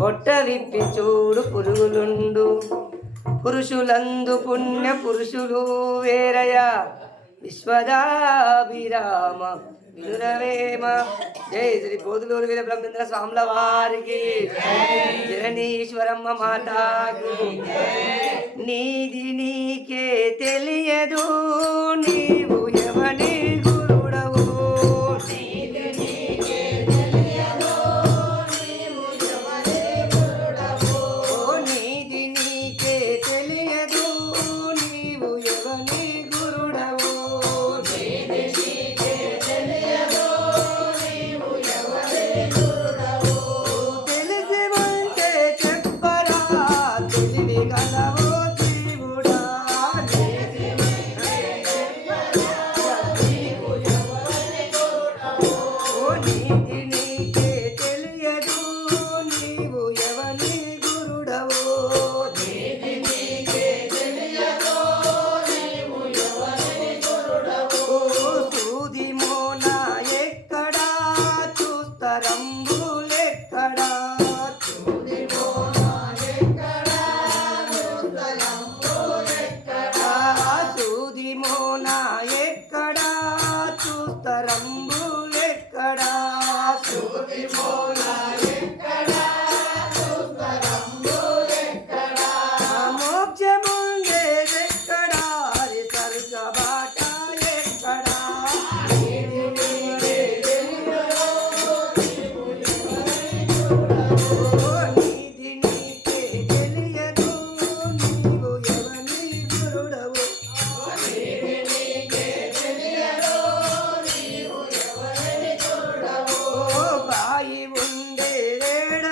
పొట్ట విప్పి చూడు పురుగులుండు పురుషులందు పుణ్య పురుషులు వేరయ విశ్వదాభిరామ వినురవేమ. జై శ్రీ పోదులూరు వీర బ్రహ్మేంద్ర స్వాముల వారికి, జననీశ్వరమ్మ మాతాకు. నీది నీకే తెలియదు నీవు ఎవని గురుడవు, నీది నీకే తెలియదు నీవు ఎవని గురుడవు, నీది నీకే తెలియదు నీవు ఎవని గురుడవు, నీది నీకే తెలియదు నీవు ఎవని గురుడవు. తెలిసి ఉంటే చెప్పరా తెలివి గలవో జీవుడా, తెలిసి ఉంటే చెప్పరా నీవు ఎవని గురుడవు, నీది నీకే తెలియదు నీవు ఎవని గురుడవు, నీది నీకే తెలియదు నీవు ఎవని గురుడవు. సూది మోన ఎక్కడా చూస్తరంబులెక్కడా, సూది మోన ఎక్కడా చూస్తరంబులెక్కడా, సూది మోన ఎక్కడా చూస్తరంబులెక్కడా, సూది మోన ఎక్కడా చూస్తరంబులెక్కడా. మోక్షముండేదెక్కడా హరి సర్గ బాట ఎక్కడా, నీది నీకే తెలియదు నీవు ఎవని గురుడవు, నీది నీకే తెలియదు నీవు ఎవని గురుడవు, నీది నీకే తెలియదు నీవు ఎవని గురుడవు. బాయి ఉండేదేడ